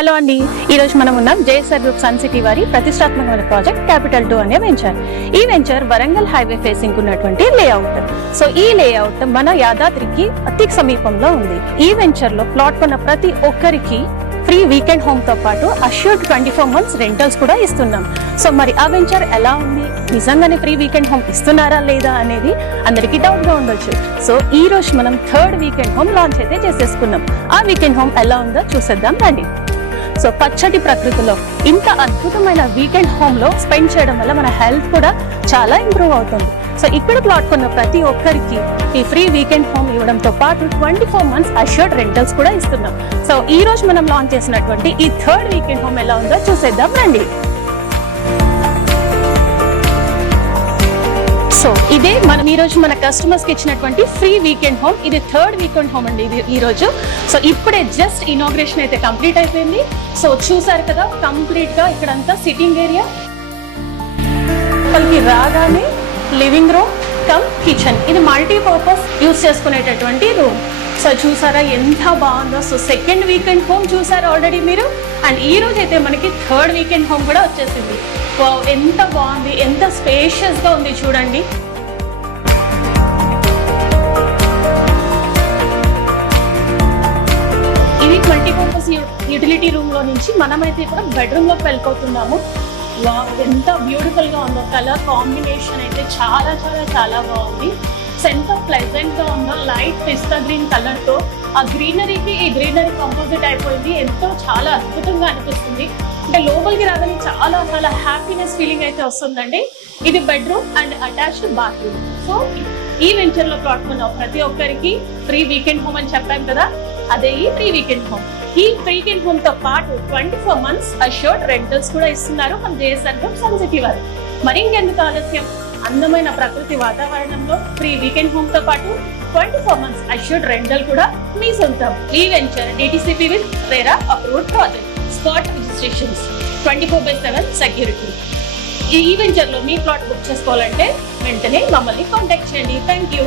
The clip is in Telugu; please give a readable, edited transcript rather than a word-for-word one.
హలో అండి, ఈరోజు మనం ఉన్నాం జేఎస్ఆర్ గ్రూప్ సన్ సిటీ వారి ప్రతిష్టాత్మకమైన ప్రాజెక్ట్ క్యాపిటల్ 2 అనే వెంచర్. ఈ వెంచర్ వరంగల్ హైవే ఫేసింగ్ ఉన్నటువంటి లేఅవుట్. సో ఈ లేఅవుట్ మన యాదాద్రికి అతి సమీపంలో ఉంది. ఈ వెంచర్ లో ప్లాట్ కొన్న ప్రతి ఒక్కరికి ఫ్రీ వీకెండ్ హోమ్ తో పాటు అష్యూర్డ్ 24 months రెంటల్స్ కూడా ఇస్తున్నాం. సో మరి ఆ వెంచర్ ఎలా ఉంది, నిజంగానే ఫ్రీ వీకెండ్ హోమ్ ఇస్తున్నారా లేదా అనేది అందరికీ డౌట్ గా ఉండొచ్చు. సో ఈ రోజు మనం 3rd వీకెండ్ హోమ్ లాంచ్ అయితే చేసేసుకున్నాం. ఆ వీకెండ్ హోమ్ ఎలా ఉందో చూసేద్దాం రండి. సో పచ్చటి ప్రకృతిలో ఇంత అద్భుతమైన వీకెండ్ హోమ్ లో స్పెండ్ చేయడం వల్ల మన హెల్త్ కూడా చాలా ఇంప్రూవ్ అవుతుంది. సో ఇక్కడ ప్లాట్ కొన్న ప్రతి ఒక్కరికి ఈ ఫ్రీ వీకెండ్ హోమ్ ఇవ్వడంతో పాటు 24 months అష్యూర్డ్ రెంటల్స్ కూడా ఇస్తున్నాం. సో ఈ రోజు మనం లాంచ్ చేసినటువంటి ఈ 3rd వీకెండ్ హోమ్ ఎలా ఉందో చూసేద్దాం రండి. సో ఇదే మనం ఈ రోజు మన కస్టమర్స్ కి ఇచ్చినటువంటి ఫ్రీ వీకెండ్ హోమ్. ఇది 3rd వీకెండ్ హోమ్ అండి ఇది ఈ రోజు. సో ఇప్పుడే జస్ట్ ఇనాగ్రేషన్ అయితే కంప్లీట్ అయిపోయింది. సో చూసారు కదా, కంప్లీట్ గా ఇక్కడంతా సిట్టింగ్ ఏరియా, వాళ్ళకి రాగానే లివింగ్ రూమ్ కమ్ కిచెన్, ఇది మల్టీపర్పస్ యూజ్ చేసుకునేటటువంటి రూమ్. సో చూసారా ఎంత బాగుందో. సో 2nd వీకెండ్ హోమ్ చూసారా ఆల్రెడీ మీరు, అండ్ ఈ రోజు అయితే మనకి 3rd వీకెండ్ హోమ్ కూడా వచ్చేసింది. ఎంత బాగుంది, ఎంత స్పేషియస్ గా ఉంది చూడండి. ఇది మల్టీపర్పస్ యూటిలిటీ రూమ్ లో నుంచి మనమైతే ఇప్పుడు బెడ్రూమ్ లోకి వెళ్ళిపోతున్నాము. ఎంత బ్యూటిఫుల్ గా ఉందో, కలర్ కాంబినేషన్ అయితే చాలా చాలా చాలా బాగుంది. ఎంత ప్లెజెంట్ గా ఉందో, లైట్ పిస్తా గ్రీన్ కలర్ తో ఆ గ్రీనరీకి ఈ గ్రీనరీ కంపోజిట్ అయిపోయింది. ఎంతో చాలా అద్భుతంగా అనిపిస్తుంది. అంటే లోపలికి రాగానే చాలా చాలా హ్యాపీనెస్ ఫీలింగ్ అయితే వస్తుందండి. ఇది bedroom and attached bathroom. So ఈ వెంచర్ లో ప్లాట్ కొన్న ప్రతి ఒక్కరికి ఫ్రీ వీకెండ్ హోమ్ అని చెప్పాం కదా, అదే ఈ ఫ్రీ వీకెండ్ హోమ్. ఈ వీకెండ్ హోమ్ తో పాటు 24 months అష్యూర్డ్ రెంటల్స్ కూడా ఇస్తున్నారు మన జేఎస్ఆర్ గ్రూప్ సన్ సిటీ వారు. మరి ఇంకెందుకు ఆలస్యం, అందమైన ప్రకృతి వాతావరణంలో ఫ్రీ వీకెండ్ హోమ్ తో పాటు 24 months అష్యూర్డ్ రెంటల్ కూడా మీ సొంతం. ఈ venture DTCP with RERA approved project, spot registrations, 24/7 security. ఈ వెంచర్ లో మీ ప్లాట్ బుక్ చేసుకోవాలంటే వెంటనే మమ్మల్ని కాంటాక్ట్ చేయండి. Thank you.